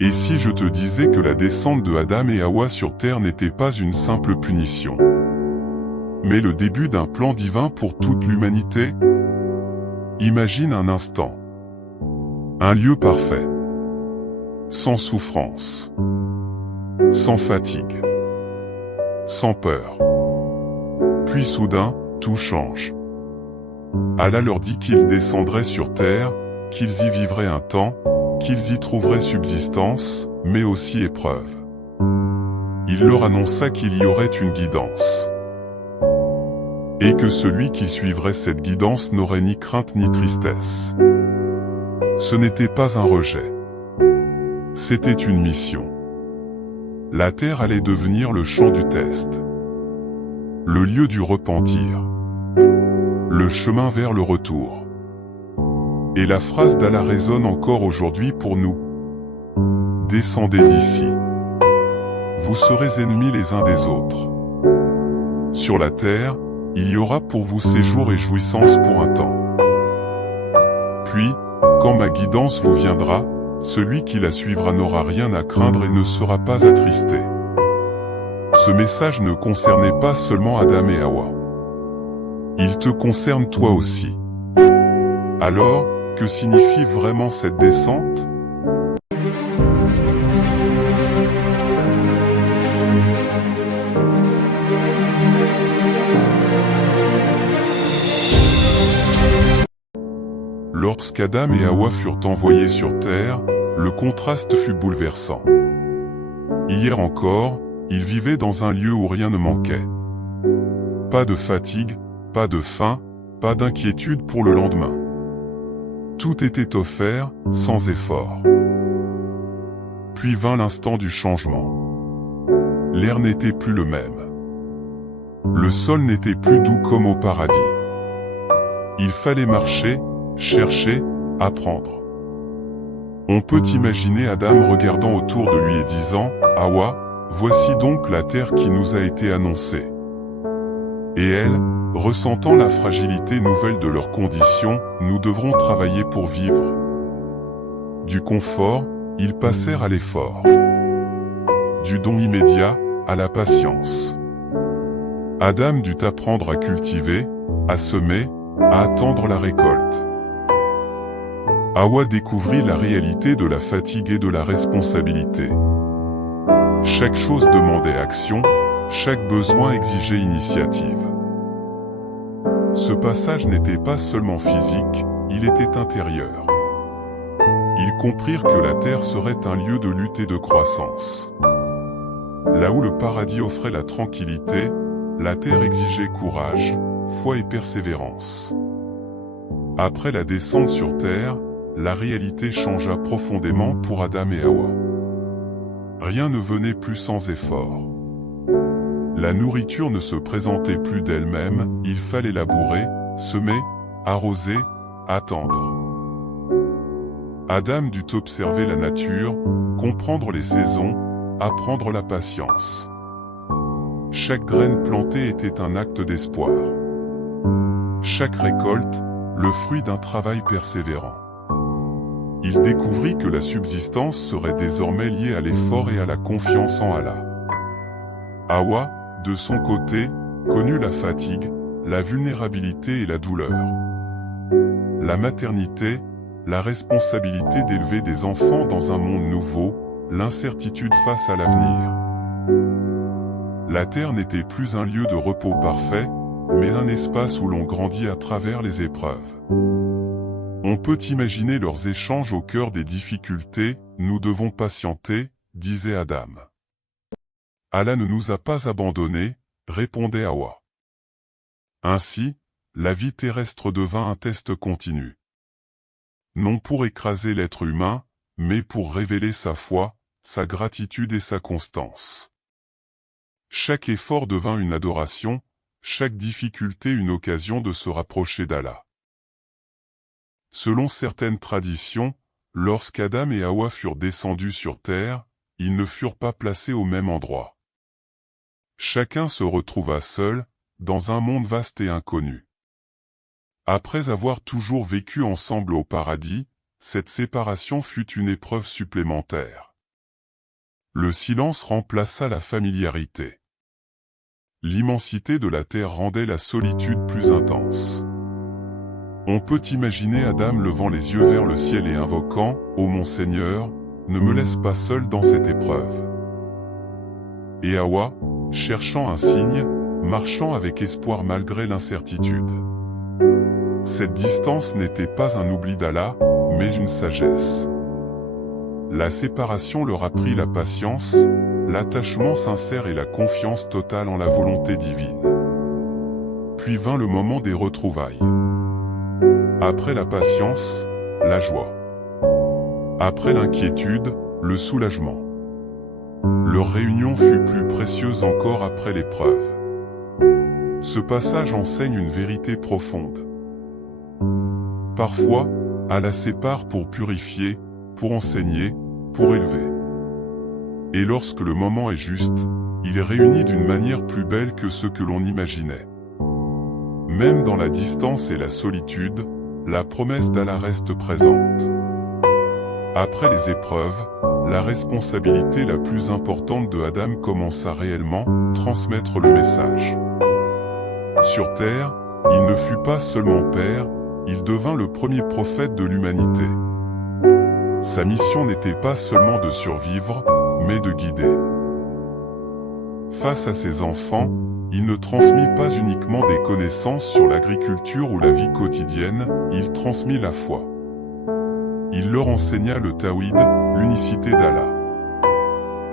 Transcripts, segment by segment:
Et si je te disais que la descente de Adam et Hawa sur terre n'était pas une simple punition, mais le début d'un plan divin pour toute l'humanité? Imagine un instant. Un lieu parfait. Sans souffrance. Sans fatigue. Sans peur. Puis soudain, tout change. Allah leur dit qu'ils descendraient sur terre, qu'ils y vivraient un temps, qu'ils y trouveraient subsistance, mais aussi épreuve. Il leur annonça qu'il y aurait une guidance. Et que celui qui suivrait cette guidance n'aurait ni crainte ni tristesse. Ce n'était pas un rejet. C'était une mission. La terre allait devenir le champ du test. Le lieu du repentir. Le chemin vers le retour. Et la phrase d'Allah résonne encore aujourd'hui pour nous. Descendez d'ici. Vous serez ennemis les uns des autres. Sur la terre, il y aura pour vous séjour et jouissance pour un temps. Puis, quand ma guidance vous viendra, celui qui la suivra n'aura rien à craindre et ne sera pas attristé. Ce message ne concernait pas seulement Adam et Hawa. Il te concerne toi aussi. Alors, que signifie vraiment cette descente? Lorsqu'Adam et Hawa furent envoyés sur terre, le contraste fut bouleversant. Hier encore, ils vivaient dans un lieu où rien ne manquait. Pas de fatigue, pas de faim, pas d'inquiétude pour le lendemain. Tout était offert, sans effort. Puis vint l'instant du changement. L'air n'était plus le même. Le sol n'était plus doux comme au paradis. Il fallait marcher, chercher, apprendre. On peut imaginer Adam regardant autour de lui et disant « Hawa, voici donc la terre qui nous a été annoncée. » Et elle, ressentant la fragilité nouvelle de leurs conditions, nous devrons travailler pour vivre. Du confort, ils passèrent à l'effort. Du don immédiat, à la patience. Adam dut apprendre à cultiver, à semer, à attendre la récolte. Hawa découvrit la réalité de la fatigue et de la responsabilité. Chaque chose demandait action, chaque besoin exigeait initiative. Ce passage n'était pas seulement physique, il était intérieur. Ils comprirent que la terre serait un lieu de lutte et de croissance. Là où le paradis offrait la tranquillité, la terre exigeait courage, foi et persévérance. Après la descente sur terre, la réalité changea profondément pour Adam et Hawa. Rien ne venait plus sans effort. La nourriture ne se présentait plus d'elle-même, il fallait labourer, semer, arroser, attendre. Adam dut observer la nature, comprendre les saisons, apprendre la patience. Chaque graine plantée était un acte d'espoir. Chaque récolte, le fruit d'un travail persévérant. Il découvrit que la subsistance serait désormais liée à l'effort et à la confiance en Allah. Hawa, de son côté, connut la fatigue, la vulnérabilité et la douleur. La maternité, la responsabilité d'élever des enfants dans un monde nouveau, l'incertitude face à l'avenir. La terre n'était plus un lieu de repos parfait, mais un espace où l'on grandit à travers les épreuves. On peut imaginer leurs échanges au cœur des difficultés, « Nous devons patienter », disait Adam. « Allah ne nous a pas abandonnés », répondait Hawa. Ainsi, la vie terrestre devint un test continu. Non pour écraser l'être humain, mais pour révéler sa foi, sa gratitude et sa constance. Chaque effort devint une adoration, chaque difficulté une occasion de se rapprocher d'Allah. Selon certaines traditions, lorsqu'Adam et Hawa furent descendus sur terre, ils ne furent pas placés au même endroit. Chacun se retrouva seul, dans un monde vaste et inconnu. Après avoir toujours vécu ensemble au paradis, cette séparation fut une épreuve supplémentaire. Le silence remplaça la familiarité. L'immensité de la terre rendait la solitude plus intense. On peut imaginer Adam levant les yeux vers le ciel et invoquant « Ô mon Seigneur, ne me laisse pas seul dans cette épreuve ». Et Hawa, cherchant un signe, marchant avec espoir malgré l'incertitude. Cette distance n'était pas un oubli d'Allah, mais une sagesse. La séparation leur apprit la patience, l'attachement sincère et la confiance totale en la volonté divine. Puis vint le moment des retrouvailles. Après la patience, la joie. Après l'inquiétude, le soulagement. Leur réunion fut plus précieuse encore après l'épreuve. Ce passage enseigne une vérité profonde. Parfois, Allah sépare pour purifier, pour enseigner, pour élever. Et lorsque le moment est juste, il réunit d'une manière plus belle que ce que l'on imaginait. Même dans la distance et la solitude, la promesse d'Allah reste présente. Après les épreuves, la responsabilité la plus importante de Adam commença réellement, transmettre le message. Sur terre, il ne fut pas seulement père, il devint le premier prophète de l'humanité. Sa mission n'était pas seulement de survivre, mais de guider. Face à ses enfants, il ne transmit pas uniquement des connaissances sur l'agriculture ou la vie quotidienne, il transmit la foi. Il leur enseigna le tawhid, l'unicité d'Allah.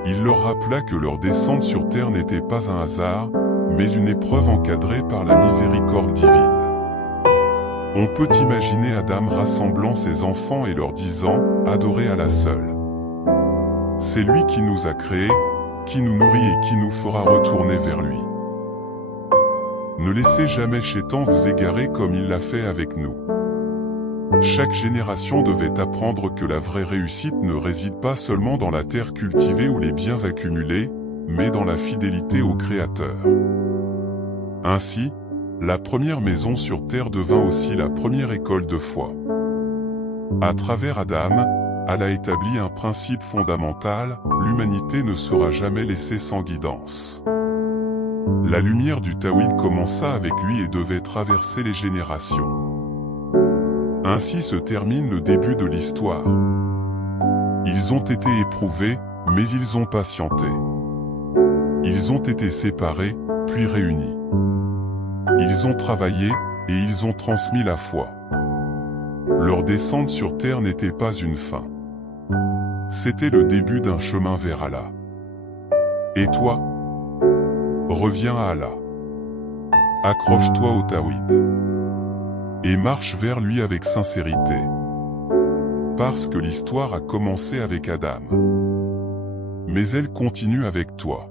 Il leur rappela que leur descente sur terre n'était pas un hasard, mais une épreuve encadrée par la miséricorde divine. On peut imaginer Adam rassemblant ses enfants et leur disant « Adorez Allah seul ». C'est lui qui nous a créés, qui nous nourrit et qui nous fera retourner vers lui. Ne laissez jamais Shaitan vous égarer comme il l'a fait avec nous. Chaque génération devait apprendre que la vraie réussite ne réside pas seulement dans la terre cultivée ou les biens accumulés, mais dans la fidélité au Créateur. Ainsi, la première maison sur terre devint aussi la première école de foi. À travers Adam, Allah établit un principe fondamental, l'humanité ne sera jamais laissée sans guidance. La lumière du tawhid commença avec lui et devait traverser les générations. Ainsi se termine le début de l'histoire. Ils ont été éprouvés, mais ils ont patienté. Ils ont été séparés, puis réunis. Ils ont travaillé, et ils ont transmis la foi. Leur descente sur terre n'était pas une fin. C'était le début d'un chemin vers Allah. Et toi? Reviens à Allah. Accroche-toi au tawhid. Et marche vers lui avec sincérité. Parce que l'histoire a commencé avec Adam. Mais elle continue avec toi.